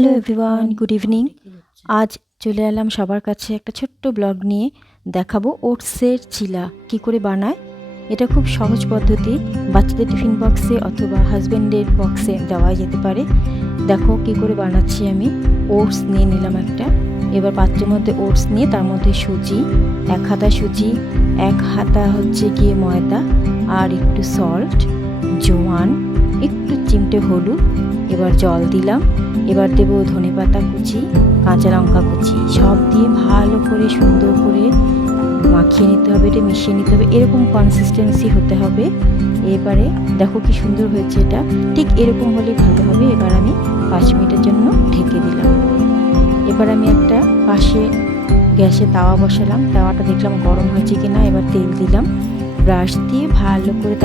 Hello everyone, good evening. আজ চলে এলাম সবার কাছে একটা ছোট্ট ব্লগ নিয়ে। দেখাবো ওটসের চিলা কি করে বানায়। এটা খুব সহজ পদ্ধতি, বাচ্চাদের টিফিন বক্সে অথবা হাজব্যান্ডের বক্সে দেওয়া যেতে পারে। দেখো কি করে বানাচ্ছি আমি। ওটস নিয়ে নিলাম একটা, এবার পাত্রের মধ্যে ওটস নিয়ে তার মধ্যে সুজি, 1 হাতা সুজি, 1 হাতা হচ্ছে গিয়ে ময়দা, আর একটু সল্ট, জোয়ান, একটু চিমটে হলুদ, এবার জল দিলাম। এবার দেবো ধনেপাতা কুচি, কাঁচা লঙ্কা কুচি, সব দিয়ে ভালো করে সুন্দর করে মাখিয়ে নিতে হবে, এটা মিশিয়ে নিতে হবে। এরকম কনসিস্টেন্সি হতে হবে। এবারে দেখো কি সুন্দর হয়েছে, এটা ঠিক এরকম হলে ভালো হবে। এবার আমি 5 মিনিটের জন্য ঢেকে দিলাম। এবার আমি একটা পাশে গ্যাসে তাওয়া বসালাম, তাওয়াটা দেখলাম গরম হয়েছে কিনা। এবার তেল দিলাম, ব্রাশ দিয়ে ভালো করে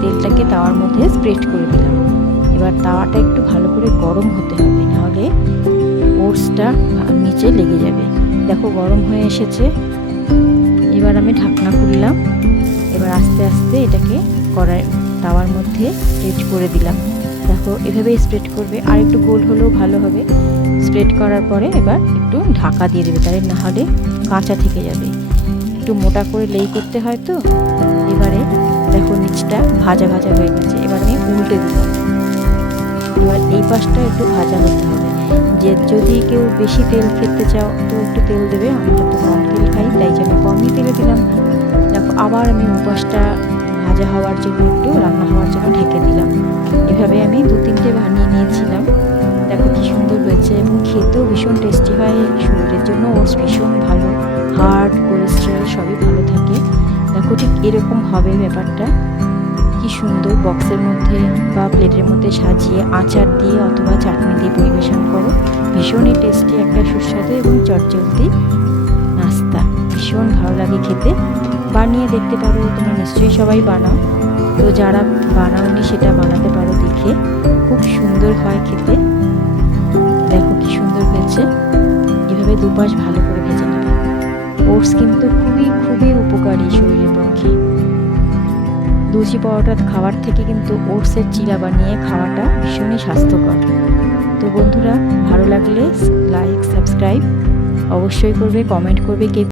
তেলটাকে তাওয়ার মধ্যে স্প্রেড করে দিলাম। এবার তাওয়াটা একটু ভালো করে গরম হতে হবে, নাহলে ওটসটা নিচে লেগে যাবে। দেখো গরম হয়ে এসেছে। এবার আমি ঢাকনা খুললাম। এবার আস্তে আস্তে এটাকে তাওয়ার মধ্যে স্প্রেড করে দিলাম। দেখো এভাবে স্প্রেড করবে, আর একটু গোল হলেও ভালো হবে। স্প্রেড করার পরে এবার একটু ঢাকা দিয়ে দেবে, তাহলে নাহলে কাঁচা থেকে যাবে। একটু মোটা করে লেই করতে হয় তো। এবারে দেখো নিচটা ভাজা ভাজা হয়ে গেছে। এবার আমি উল্টে দিলাম। এবার এই পাশটা একটু ভাজা হতে হবে। যে যদি কেউ বেশি তেল খেতে চাও তো একটু তেল দেবে, আমরা তো কম তেল খাই, তাই জন্য কমই তেলে দিলাম। দেখো আবার আমি উপাসটা ভাজা হওয়ার জন্য একটু রান্না হওয়ার জন্য ঢেকে দিলাম। এভাবে আমি 2-3টে বানিয়ে নিয়েছিলাম। দেখো কি সুন্দর হয়েছে, এবং খেতেও ভীষণ টেস্টি হয়। শরীরের জন্য ওটস ভীষণ ভালো, হার্ট, কোলেস্টেরল সবই ভালো থাকে। দেখো ঠিক এরকম হবে ব্যাপারটা। কি সুন্দর বক্সের মধ্যে বা প্লেটের মধ্যে সাজিয়ে আচার দিয়ে অথবা চাটনি দিয়ে পরিবেশন করো। ভীষণই টেস্টি একটা সুস্বাদু এবং চটজলদি নাস্তা, ভীষণ ভালো লাগে খেতে। বানিয়ে দেখতে পারো, তোমরা নিশ্চয়ই সবাই বানাও। তো যারা বানাওনি সেটা বানাতে পারো, দেখে খুব সুন্দর হয় খেতে। দেখো কি সুন্দর হয়েছে। এভাবে দুপাশ ভালো করে ভেজে নেবে। ওটস কিন্তু খুবই খুবই উপকারী শরীরের পক্ষে। লুচি পরোটা খাওয়ার থেকে কিন্তু ওটসের চিলা বানিয়ে খাওয়াটা ভীষণই স্বাস্থ্যকর। তো বন্ধুরা, ভালো লাগলে লাইক, সাবস্ক্রাইব অবশ্যই করবে, কমেন্ট করবে কে